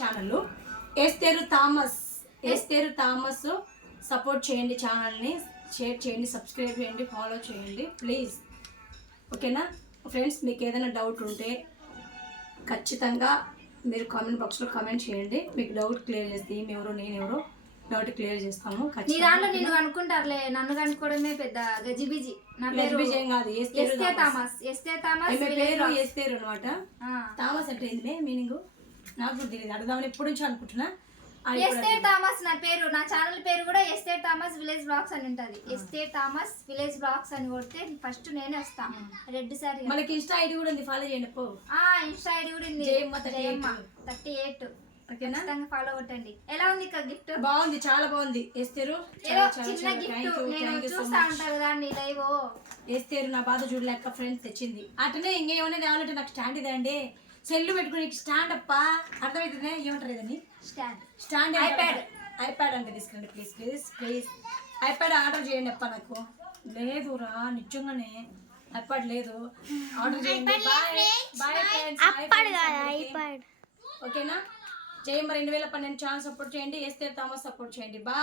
Channel ఎస్తేరు Thomas support చేయండి, ఛానల్ని share చేయండి, సబ్స్క్రైబ్ చేయండి, ఫాలో చేయండి ప్లీజ్. ఓకేనా ఫ్రెండ్స్, మీకు ఏదైనా డౌట్ ఉంటే ఖచ్చితంగా మీరు కామెంట్ బాక్స్లో కామెంట్ చేయండి. మీకు డౌట్ క్లియర్ చేస్తే ఎవరో నేనెవరో డౌట్ క్లియర్ చేస్తాము. నీ దాంట్లో నేను అనుకుంటారులే, నన్ను కనుక్కోవడమే పెద్ద గజిబిజి. నా పేరు విజయం కాదు, ఎస్తే థామస్ పేరు ఎస్తేరు అనమాట. థామస్ అంటే ఏంది మీనింగ్ నాకు కూడా తెలియదు, అడుగుదామని ఎప్పటి నుంచో అనుకుంటున్నా. ఎస్తే థామస్ నా పేరు, నా ఛానల్ పేరు కూడా ఎస్తే థామస్ విలేజ్ బ్లాగ్స్ అని ఉంటది. ఎస్తే థామస్ విలేజ్ బ్లాగ్స్ అని కొడితే ఫస్ట్ నేనే వస్తా. Red sorry. మనకి ఇన్స్టా ఐడి కూడా ఉంది, ఫాలో చేయండి. ఇన్స్టా ఐడి కూడా ఉంది, జయమ్మ 38. ఓకేనా, ఫాలో కొట్టండి. ఎలా ఉంది గిఫ్ట్? బాగుంది, చాలా బాగుంది. ఎస్తేరు చిన్న గిఫ్ట్ నేను చూస్తా ఉంటా కదా నీ లైవ్. ఎస్తేరు నా బాధ చూడలేక ఫ్రెండ్స్ తెచ్చింది. అటనే ఇంకేమైనా కావాలంటే నాకు స్టాండ్ ఇదండి, సెల్లు పెట్టుకుని స్టాండ్ అప్ప అర్థమవుతుంది. ఏమంటారు ఇదని? స్టాండ్ ఐప్యాడ్ అంటే తీసుకురండి ప్లీజ్. ఐప్యాడ్ ఆర్డర్ చేయండి అప్ప. నాకు లేదురా నిజంగానే ఐప్యాడ్ లేదు, ఆర్డర్ చేయండి. ఓకేనా, జయమ్మ 2012 ఛానల్ సపోర్ట్ చేయండి, ఎస్తేరు థామస్ సపోర్ట్ చేయండి. బాయ్.